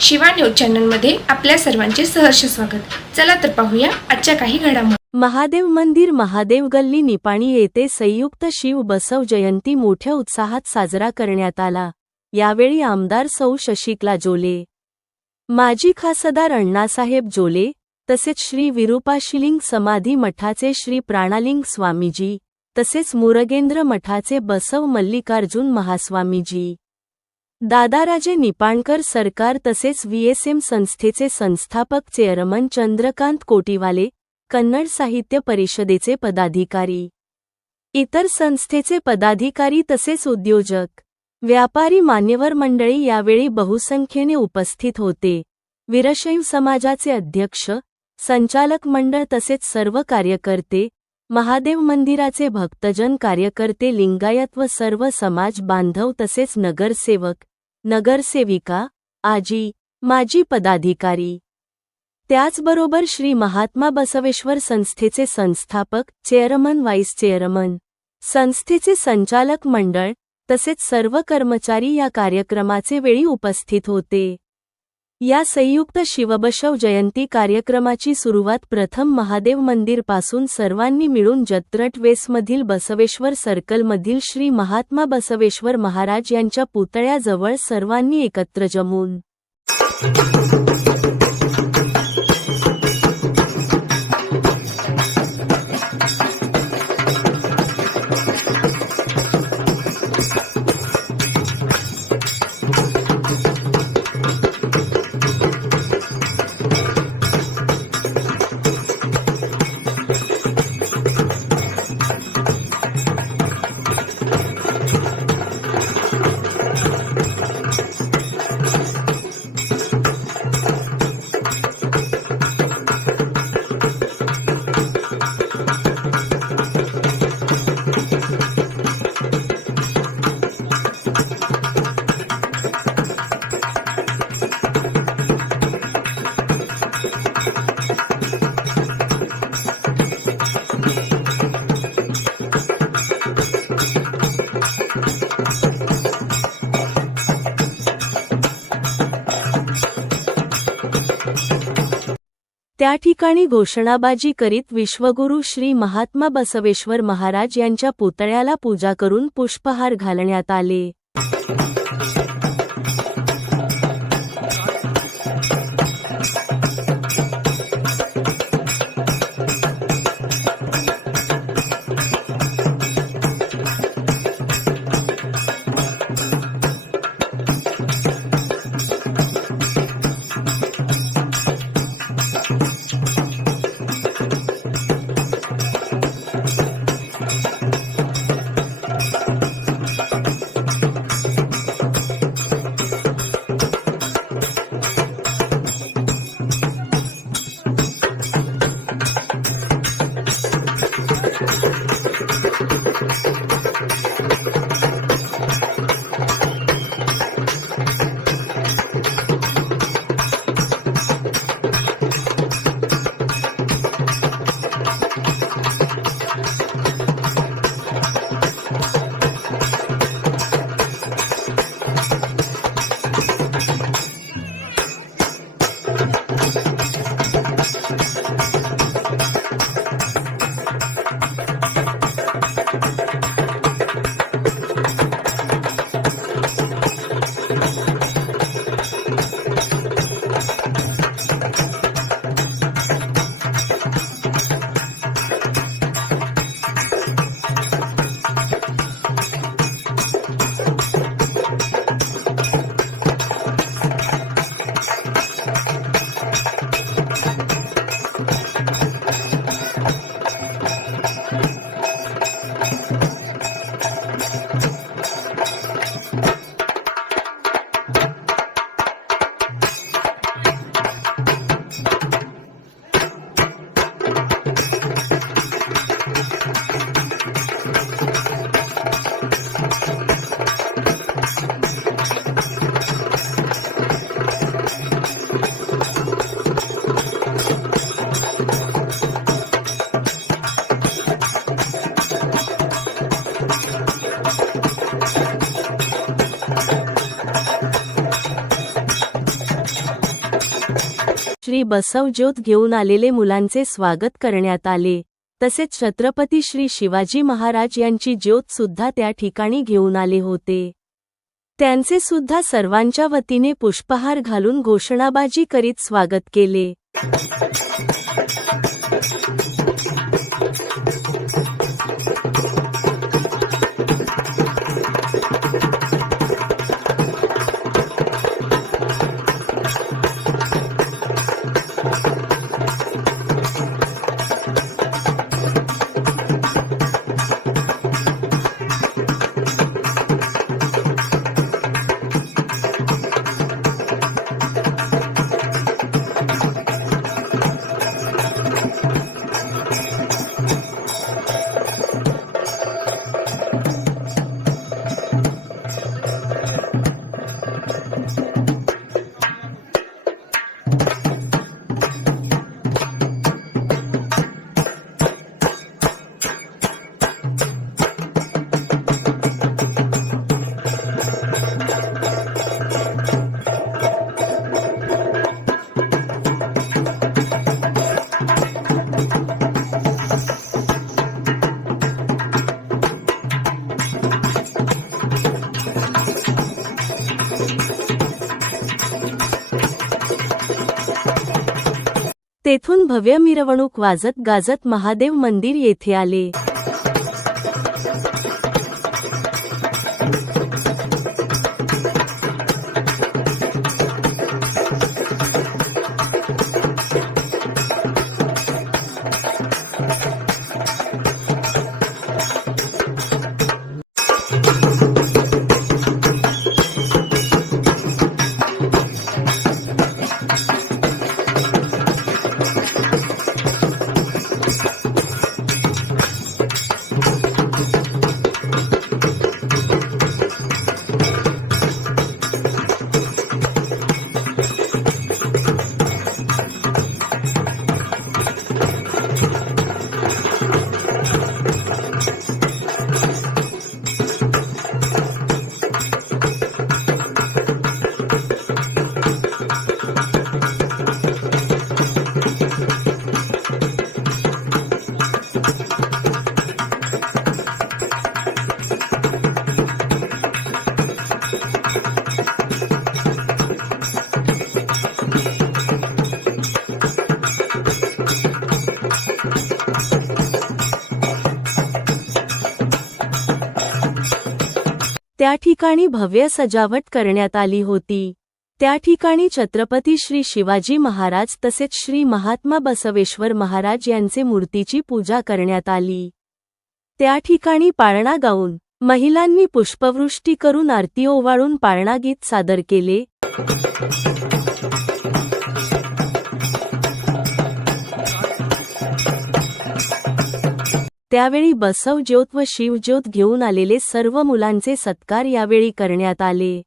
Shiva news चॅनलमध्ये आपल्या सर्वांचे सहर्ष स्वागत। चला तर पाहूया आजच्या काही घडामोडी। महादेव मंदिर महादेव गल्ली निपाणी येथे संयुक्त शिव बसव जयंती मोठ्या उत्साहात साजरा करण्यात आला। यावेळी आमदार सौ शशिकला जोले, माजी खासदार अण्णासाहेब जोले तसेच श्री विरूपाक्षलिंग समाधी मठाचे श्री प्राणालिंग स्वामीजी तसेच मुरगेंद्र मठाचे बसव मल्लिकार्जुन महास्वामीजी, दादाराजे निपाणकर सरकार तसेच VSM संस्थेचे संस्थापक चेअरमन चंद्रकांत कोटीवाले, कन्नड साहित्य परिषदेचे पदाधिकारी, इतर संस्थेचे पदाधिकारी तसेच उद्योजक, व्यापारी मान्यवर मंडळी यावेळी बहुसंख्येने उपस्थित होते। वीरशैव समाजाचे अध्यक्ष, संचालक मंडळ तसेच सर्व कार्यकर्ते, महादेव मंदिराचे भक्तजन कार्यकर्ते, लिंगायत व सर्व समाज बांधव तसेच नगरसेवक, नगरसेविका, आजी, माजी पदाधिकारी, त्याचबरोबर श्री महात्मा बसवेश्वर संस्थेचे संस्थापक, चेअरमन, व्हाईस चेअरमन, संस्थेचे संचालक मंडळ तसेच सर्व कर्मचारी या कार्यक्रमाचे वेळी उपस्थित होते। या संयुक्त शिवबसव जयंती कार्यक्रमाची सुरुवात प्रथम महादेव मंदिर पासून सर्वांनी मिळून जत्रट वेसमधील बसवेश्वर सर्कलमधील श्री महात्मा बसवेश्वर महाराज यांच्या पुतळ्याजवळ सर्वांनी एकत्र जमून त्या ठिकाणी घोषणाबाजी करीत विश्वगुरु श्री महात्मा बसवेश्वर महाराज यांच्या पुतळ्याला पूजा करून पुष्पहार घालण्यात आले। श्री बसव ज्योत घेऊन आलेले मुलांचे स्वागत करण्यात आले. तसेच छत्रपती श्री शिवाजी महाराज यांची ज्योत सुद्धा त्या ठिकाणी घेऊन आले होते. त्यांचे सुद्धा सर्वांच्या वतीने पुष्पहार घालून घोषणाबाजी करीत स्वागत केले. तेथून भव्य मिरवणूक वाजत गाजत महादेव मंदिर येथे आले. त्या ठिकाणी भव्य सजावट करण्यात आली होती. त्या ठिकाणी छत्रपती श्री शिवाजी महाराज तसेच श्री महात्मा बसवेश्वर महाराज यांचे मूर्तीची पूजा करण्यात आली. त्या ठिकाणी पाळणा गाऊन महिलांनी पुष्पवृष्टी करून आरती ओवाळून पाळणा गीत सादर केले. त्यावेळी बसव ज्योत व शिवज्योत घेऊन आलेले सर्व मुलांचे सत्कार यावेळी करण्यात आले.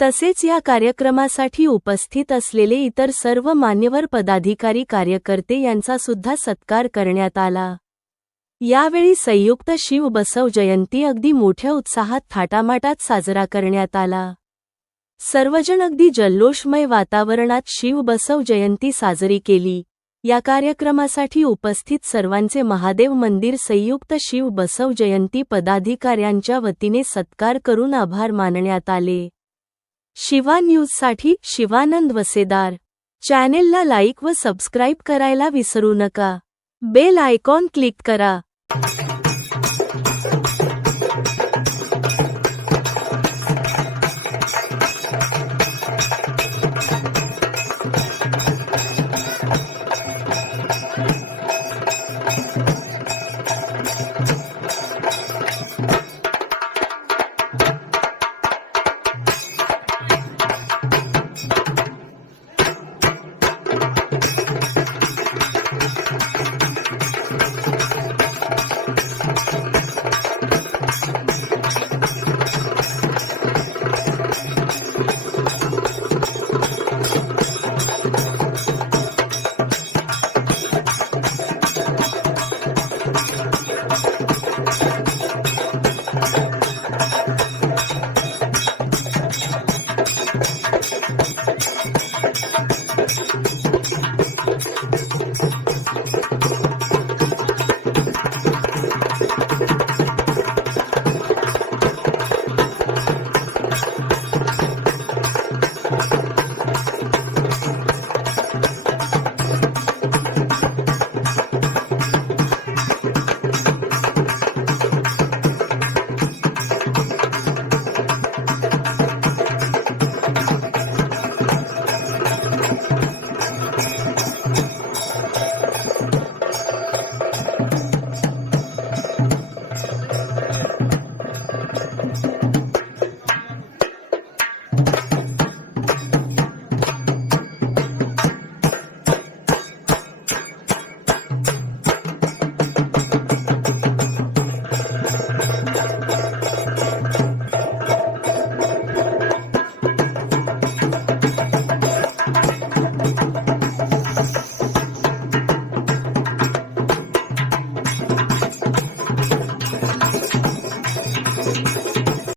तसेच या कार्यक्रमासाठी उपस्थित असलेले इतर सर्व मान्यवर पदाधिकारी कार्यकर्ते यांचा सुद्धा सत्कार करण्यात आला. यावेळी संयुक्त शिव बसव जयंती अगदी मोठ्या उत्साहात थाटामाटात साजरा करण्यात आला. सर्वजण अगदी जल्लोषमय वातावरणात शिव बसव जयंती साजरी केली. या कार्यक्रमासाठी उपस्थित सर्वांचे महादेव मंदिर संयुक्त शिव बसव जयंती पदाधिकाऱ्यांच्या वतीने सत्कार करून आभार मानण्यात आले. शिवा न्यूजसाठी शिवानंद वसेदार. चॅनेलला लाईक व सबस्क्राईब करायला विसरू नका. बेल आयकॉन क्लिक करा.